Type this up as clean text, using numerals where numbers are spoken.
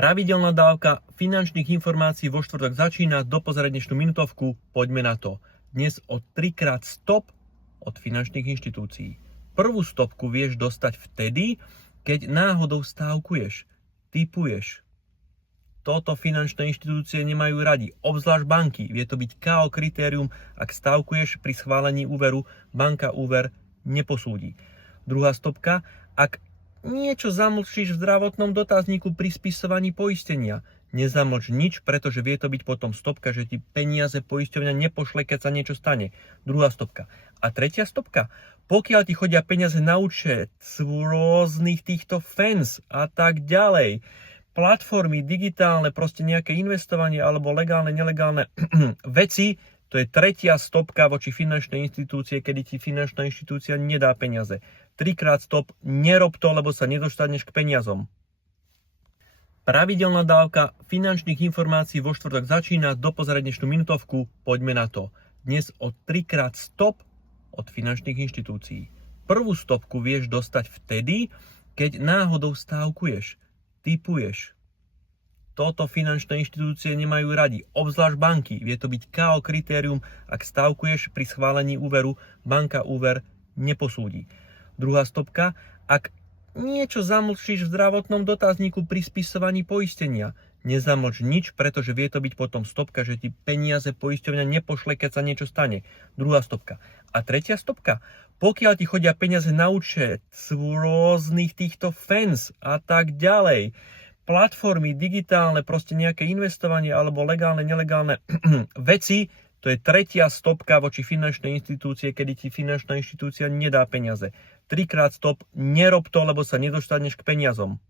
Pravidelná dávka finančných informácií vo štvrtok začína. Dopozerať dnešnú minutovku, poďme na to. Dnes o 3-krát stop od finančných inštitúcií. Prvú stopku vieš dostať vtedy, keď náhodou stávkuješ, tipuješ. Toto finančné inštitúcie nemajú radi, obzvlášť banky. Vie to byť KO kritérium, ak stávkuješ pri schválení úveru, banka úver neposúdi. Druhá stopka, ak niečo zamlčíš v zdravotnom dotazníku pri spisovaní poistenia. Nezamlč nič, pretože vie to byť potom stopka, že ti peniaze poisťovňa nepošle, keď sa niečo stane. Druhá stopka. A tretia stopka, pokiaľ ti chodia peniaze na účet z rôznych týchto fans a tak ďalej, platformy, digitálne, proste nejaké investovanie alebo legálne, nelegálne veci, to je tretia stopka voči finančnej inštitúcie, kedy ti finančná inštitúcia nedá peniaze. 3-krát stop, nerob to, lebo sa nedostaneš k peniazom. Pravidelná dávka finančných informácií vo štvrtok začína. Dopozerať dnešnú minutovku, poďme na to. Dnes o 3-krát stop od finančných inštitúcií. Prvú stopku vieš dostať vtedy, keď náhodou stávkuješ, tipuješ. Toto finančné inštitúcie nemajú radi, obzvlášť banky. Vie to byť KO kritérium, ak stávkuješ pri schválení úveru, banka úver neposúdi. Druhá stopka, ak niečo zamlčíš v zdravotnom dotazníku pri spisovaní poistenia. Nezamlč nič, pretože vie to byť potom stopka, že ti peniaze poisťovňa nepošle, keď sa niečo stane. Druhá stopka. A tretia stopka, pokiaľ ti chodia peniaze na účet z rôznych týchto fans a tak ďalej, platformy, digitálne, proste nejaké investovanie alebo legálne, nelegálne veci, to je tretia stopka voči finančnej inštitúcie, kedy ti finančná inštitúcia nedá peniaze. 3-krát stop, nerob to, lebo sa nedostaneš k peniazom.